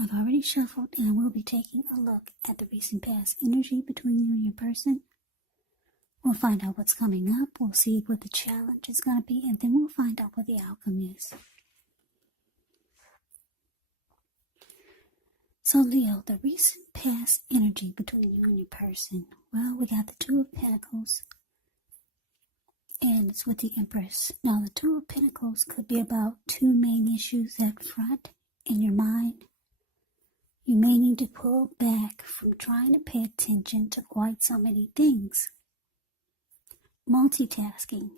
I've already shuffled and we'll be taking a look at the recent past energy between you and your person. We'll find out what's coming up, we'll see what the challenge is going to be, and then we'll find out what the outcome is. So Leo, the recent past energy between you and your person. Well, we got the Two of Pentacles, and it's with the Empress. Now, the Two of Pentacles could be about two main issues at front in your mind. You may need to pull back from trying to pay attention to quite so many things. Multitasking.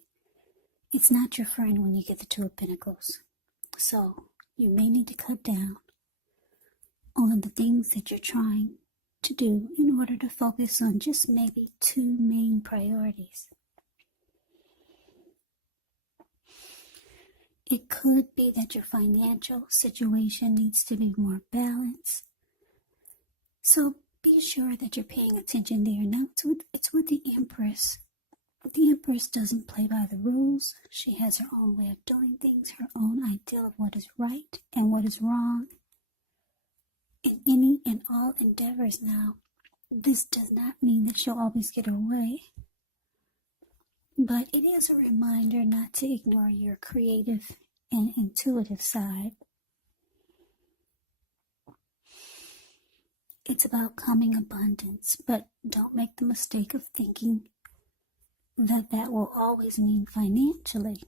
It's not your friend when you get the Two of Pentacles. So, you may need to cut down on the things that you're trying to do in order to focus on just maybe two main priorities. It could be that your financial situation needs to be more balanced. So be sure that you're paying attention there. Now, it's with the Empress. The Empress doesn't play by the rules. She has her own way of doing things, her own idea of what is right and what is wrong. In any and all endeavors now, this does not mean that she'll always get her way. But it is a reminder not to ignore your creative and intuitive side. It's about coming abundance, but don't make the mistake of thinking that that will always mean financially.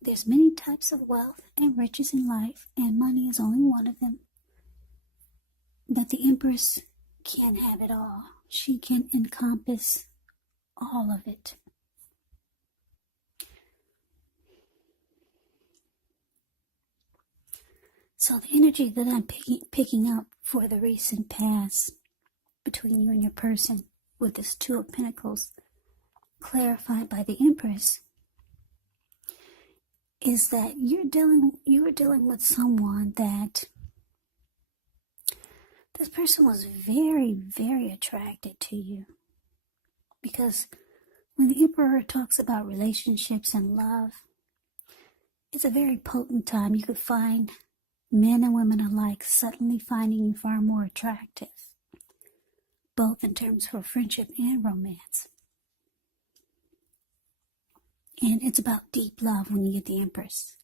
There's many types of wealth and riches in life, and money is only one of them. But the Empress can't have it all. She can encompass all of it. So the energy that I'm picking up for the recent past between you and your person with this Two of Pentacles clarified by the Empress is that you were dealing with someone that this person was very, very attracted to you. Because when the Emperor talks about relationships and love, it's a very potent time. You could find men and women alike suddenly finding you far more attractive, both in terms of friendship and romance. And it's about deep love when you get the Empress.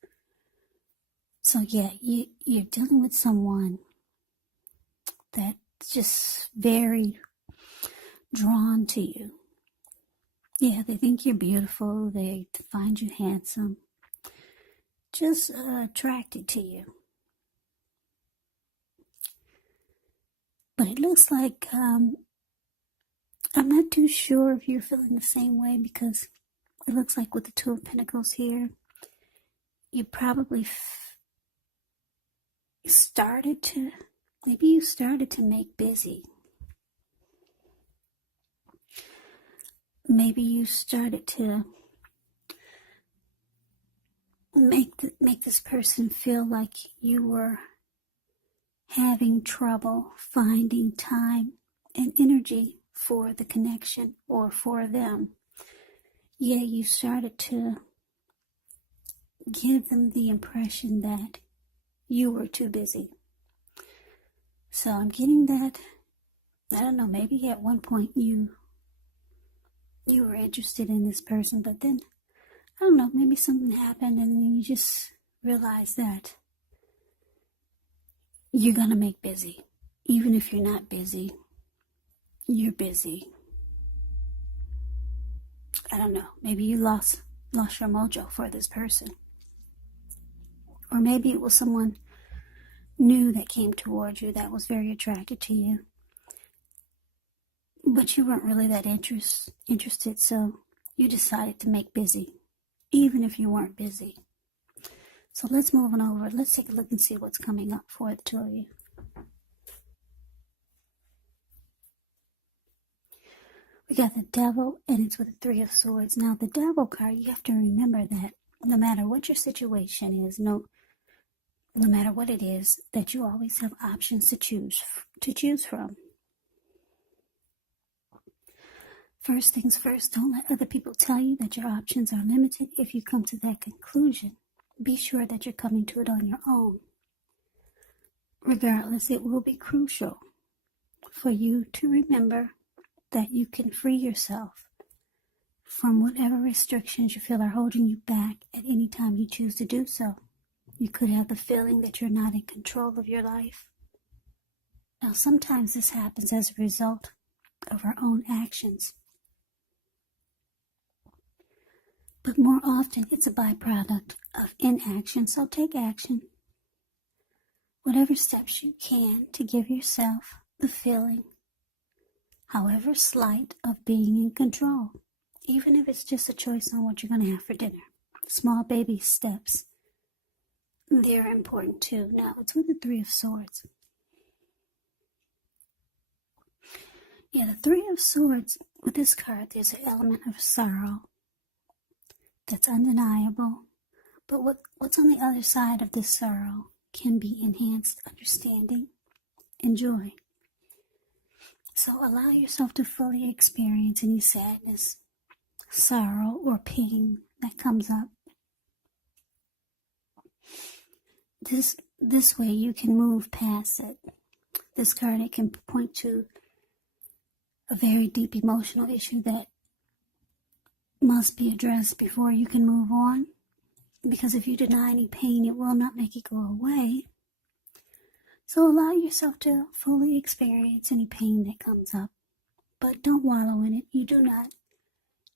So yeah, you're dealing with someone that's just very drawn to you. Yeah, they think you're beautiful, they find you handsome, just attracted to you. But it looks like, I'm not too sure if you're feeling the same way, because it looks like with the Two of Pentacles here, you probably started to make busy. Maybe you started to make this person feel like you were having trouble finding time and energy for the connection or for them. Yeah, you started to give them the impression that you were too busy. So I'm getting that, I don't know, maybe at one point you were interested in this person, but then, I don't know, maybe something happened and then you just realized that you're going to make busy. Even if you're not busy, you're busy. I don't know, maybe you lost your mojo for this person. Or maybe it was someone new that came towards you that was very attracted to you. But you weren't really that interested, so you decided to make busy, even if you weren't busy. So let's move on over. Let's take a look and see what's coming up for the two of you. We got the Devil, and it's with the Three of Swords. Now, the Devil card, you have to remember that no matter what your situation is, no matter what it is, that you always have options to choose from. First things first, don't let other people tell you that your options are limited. If you come to that conclusion, be sure that you're coming to it on your own. regardless, it will be crucial for you to remember that you can free yourself from whatever restrictions you feel are holding you back at any time you choose to do so. You could have the feeling that you're not in control of your life. Now, sometimes this happens as a result of our own actions, but more often it's a byproduct of inaction. So take action. Whatever steps you can to give yourself the feeling, however slight, of being in control, even if it's just a choice on what you're going to have for dinner. Small baby steps, they're important too. Now, it's with the Three of Swords. Yeah, the Three of Swords, with this card, there's an element of sorrow that's undeniable. But what's on the other side of this sorrow can be enhanced understanding and joy. So allow yourself to fully experience any sadness, sorrow, or pain that comes up. This way you can move past it. This card, it can point to a very deep emotional issue that must be addressed before you can move on. Because if you deny any pain, it will not make it go away. So allow yourself to fully experience any pain that comes up. But don't wallow in it. You do not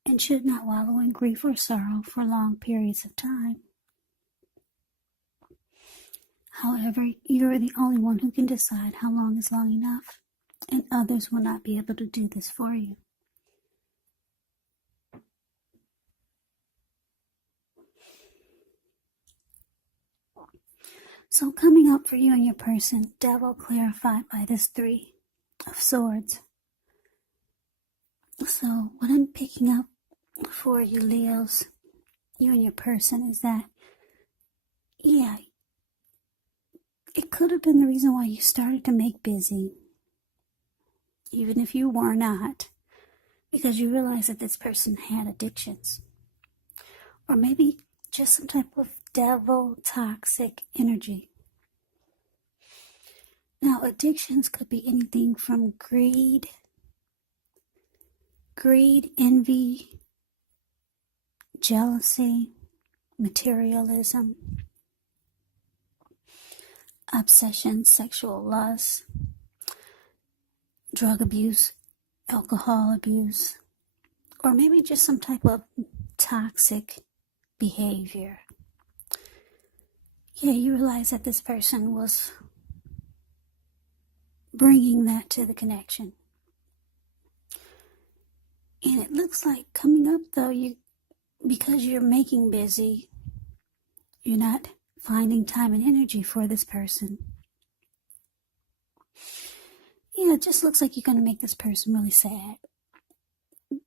and should not wallow in grief or sorrow for long periods of time. However, you're the only one who can decide how long is long enough, and others will not be able to do this for you. So coming up for you and your person, Devil clarified by this Three of Swords. So what I'm picking up for you, Leos, you and your person, is that, yeah, it could have been the reason why you started to make busy, even if you were not, because you realized that this person had addictions. Or maybe just some type of devil toxic energy. Now, addictions could be anything from greed, envy, jealousy, materialism, obsession, sexual lust, drug abuse, alcohol abuse, or maybe just some type of toxic behavior. Yeah, you realize that this person was bringing that to the connection. And it looks like coming up, though, because you're making busy, you're not finding time and energy for this person. Yeah, it just looks like you're going to make this person really sad.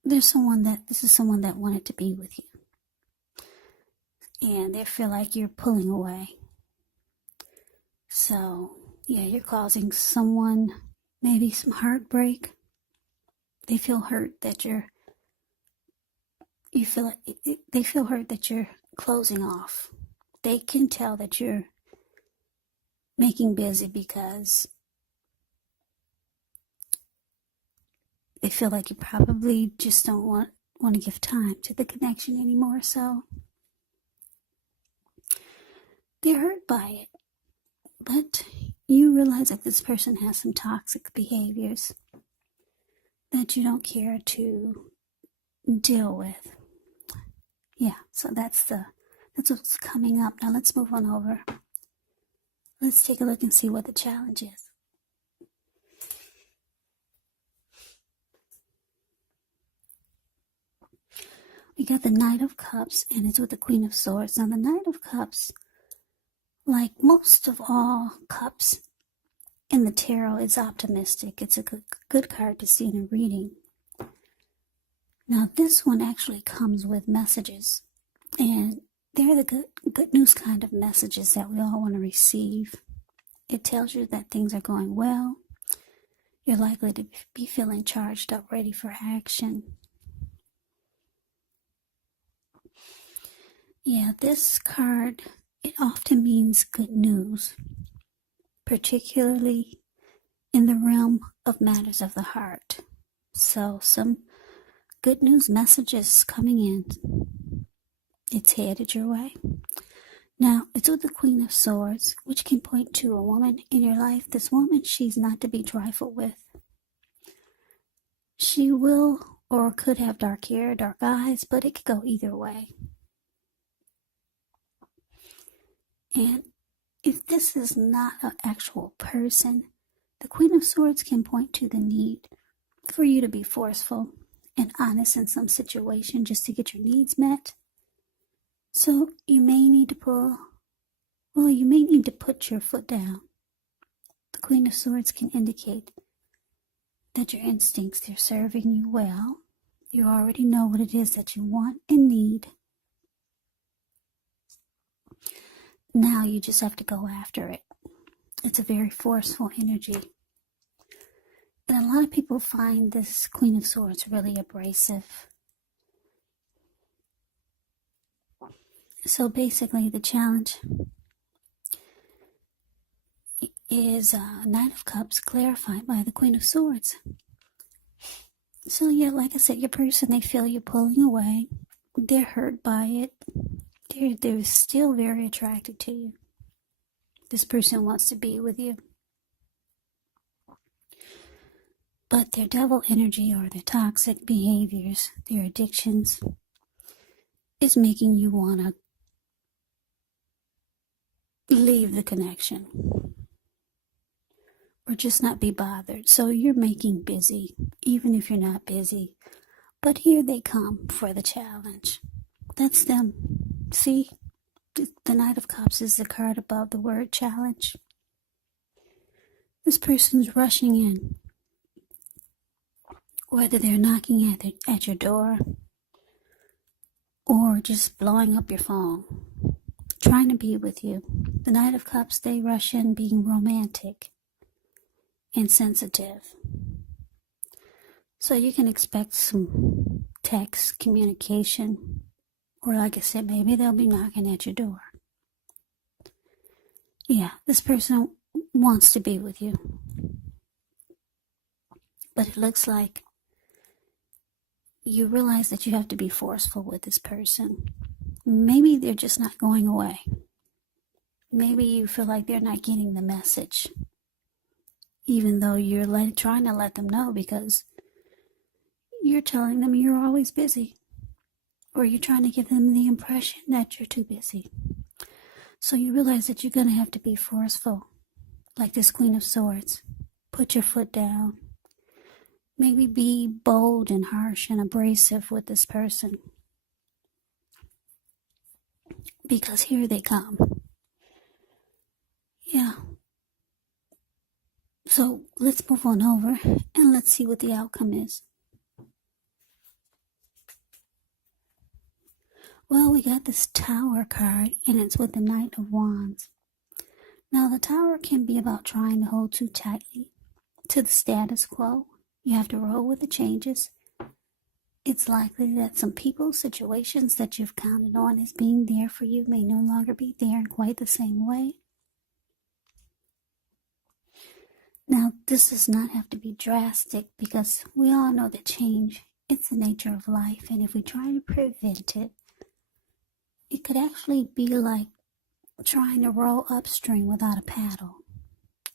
This is someone that wanted to be with you. And they feel like you're pulling away. So, yeah, you're causing someone maybe some heartbreak. They feel hurt that they feel hurt that you're closing off. They can tell that you're making busy because they feel like you probably just don't want to give time to the connection anymore. So they're hurt by it. But you realize that this person has some toxic behaviors that you don't care to deal with. Yeah, so that's what's coming up. Now let's move on over. Let's take a look and see what the challenge is. We got the Knight of Cups, and it's with the Queen of Swords. Now the Knight of Cups, like most of all cups in the tarot, is optimistic. It's a good card to see in a reading. Now this one actually comes with messages, and they're the good news kind of messages that we all want to receive. It tells you that things are going well. You're likely to be feeling charged up, ready for action. Yeah, this card, it often means good news, particularly in the realm of matters of the heart. So some good news messages coming in. It's headed your way. Now, it's with the Queen of Swords, which can point to a woman in your life. This woman, she's not to be trifled with. She will or could have dark hair, dark eyes, but it could go either way. And if this is not an actual person, the Queen of Swords can point to the need for you to be forceful and honest in some situation just to get your needs met. So you may need to put your foot down. The Queen of Swords can indicate that your instincts, they're serving you well. You already know what it is that you want and need. Now you just have to go after it. It's a very forceful energy. And a lot of people find this Queen of Swords really abrasive. So basically the challenge is Knight of Cups clarified by the Queen of Swords. So yeah, like I said, your person, they feel you pulling away. They're hurt by it. They're still very attracted to you. This person wants to be with you. But their devil energy or their toxic behaviors, their addictions, is making you want to leave the connection. Or just not be bothered. So you're making busy, even if you're not busy. But here they come for the challenge. That's them. See, the Knight of Cups is the card above the word challenge. This person's rushing in. Whether they're knocking at your door or just blowing up your phone, trying to be with you. The Knight of Cups, they rush in being romantic and sensitive. So you can expect some text communication, or like I said, maybe they'll be knocking at your door. Yeah, this person wants to be with you. But it looks like you realize that you have to be forceful with this person. Maybe they're just not going away. Maybe you feel like they're not getting the message, even though you're trying to let them know, because you're telling them you're always busy, or you're trying to give them the impression that you're too busy. So you realize that you're going to have to be forceful, like this Queen of Swords. Put your foot down. Maybe be bold and harsh and abrasive with this person, because here they come. Yeah. So let's move on over and let's see what the outcome is. Well, we got this Tower card, and it's with the Knight of Wands. Now, the Tower can be about trying to hold too tightly to the status quo. You have to roll with the changes. It's likely that some people, situations that you've counted on as being there for you may no longer be there in quite the same way. Now, this does not have to be drastic, because we all know that change, it's the nature of life, and if we try to prevent it, it could actually be like trying to row upstream without a paddle.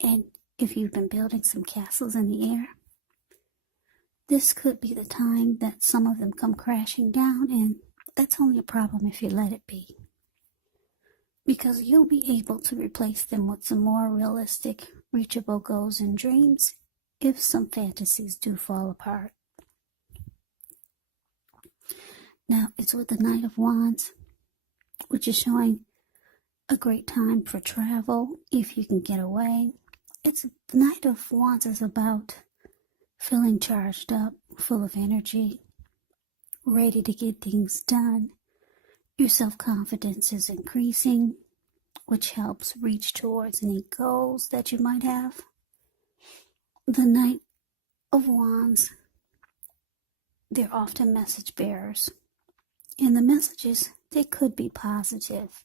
And if you've been building some castles in the air, this could be the time that some of them come crashing down, and that's only a problem if you let it be. Because you'll be able to replace them with some more realistic, reachable goals and dreams if some fantasies do fall apart. Now, it's with the Knight of Wands, which is showing a great time for travel if you can get away. The Knight of Wands is about feeling charged up, full of energy, ready to get things done. Your self-confidence is increasing, which helps reach towards any goals that you might have. The Knight of Wands, they're often message bearers. And the messages, they could be positive,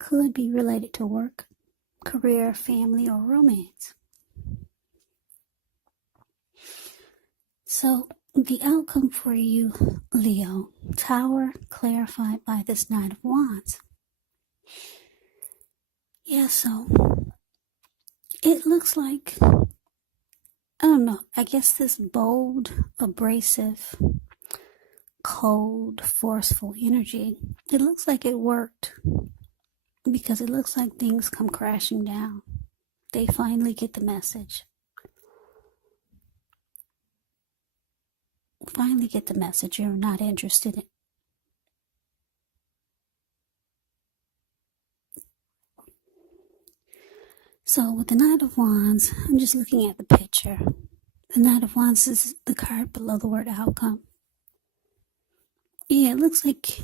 could be related to work, career, family, or romance. So the outcome for you, Leo, Tower, clarified by this Knight of Wands. Yeah, so it looks like, I don't know, I guess this bold, abrasive, cold, forceful energy, it looks like it worked, because it looks like things come crashing down. They finally get the message. Finally get the message you're not interested in. So with the Knight of Wands, I'm just looking at the picture. The Knight of Wands is the card below the word outcome. Yeah, it looks like,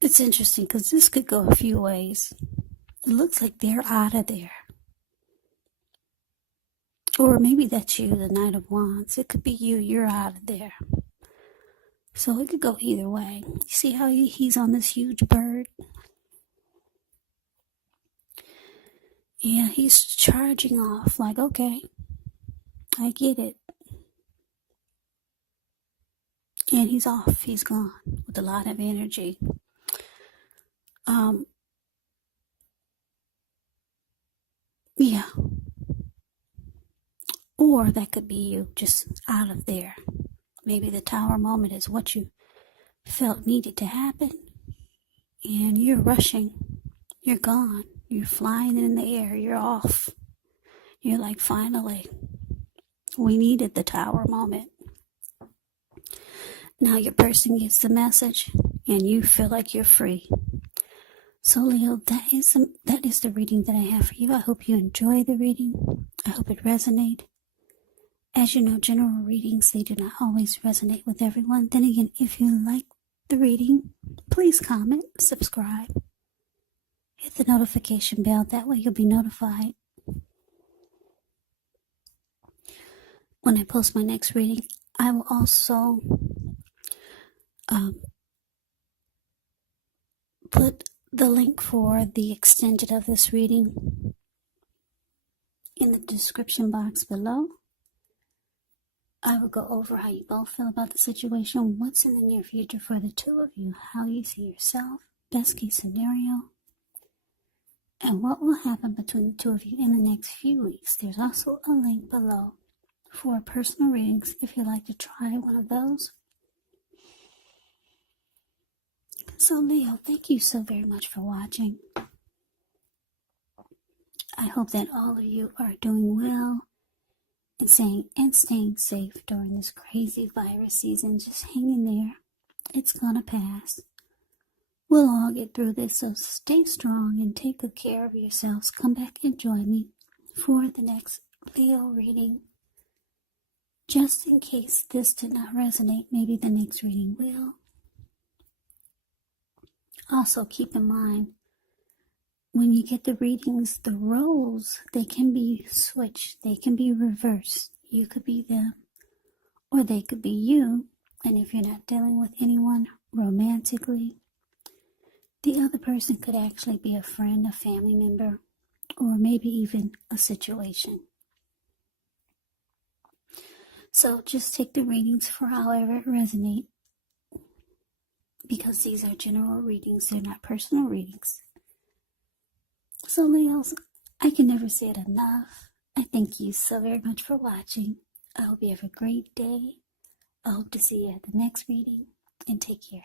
it's interesting because this could go a few ways. It looks like they're out of there. Or maybe that's you, the Knight of Wands. It could be you, you're out of there. So it could go either way. You see how he's on this huge bird? Yeah, he's charging off like, okay, I get it. And he's off, he's gone with a lot of energy. Yeah. Or that could be you just out of there. Maybe the Tower moment is what you felt needed to happen. And you're rushing. You're gone. You're flying in the air. You're off. You're like, finally, we needed the Tower moment. Now your person gets the message and you feel like you're free. So Leo, that is the reading that I have for you. I hope you enjoy the reading. I hope it resonated. As you know, general readings, they do not always resonate with everyone. Then again, if you like the reading, please comment, subscribe, hit the notification bell. That way you'll be notified when I post my next reading. I will also put the link for the extension of this reading in the description box below. I will go over how you both feel about the situation, what's in the near future for the two of you, how you see yourself, best case scenario, and what will happen between the two of you in the next few weeks. There's also a link below for personal readings if you'd like to try one of those. So Leo, thank you so very much for watching. I hope that all of you are doing well and staying safe during this crazy virus season. Just hang in there. It's gonna pass. We'll all get through this, so stay strong and take good care of yourselves. Come back and join me for the next Leo reading. Just in case this did not resonate, maybe the next reading will. Also keep in mind, when you get the readings, the roles, they can be switched. They can be reversed. You could be them, or they could be you. And if you're not dealing with anyone romantically, the other person could actually be a friend, a family member, or maybe even a situation. So just take the readings for however it resonates, because these are general readings, they're not personal readings. So Leos, I can never say it enough. I thank you so very much for watching. I hope you have a great day. I hope to see you at the next reading, and take care.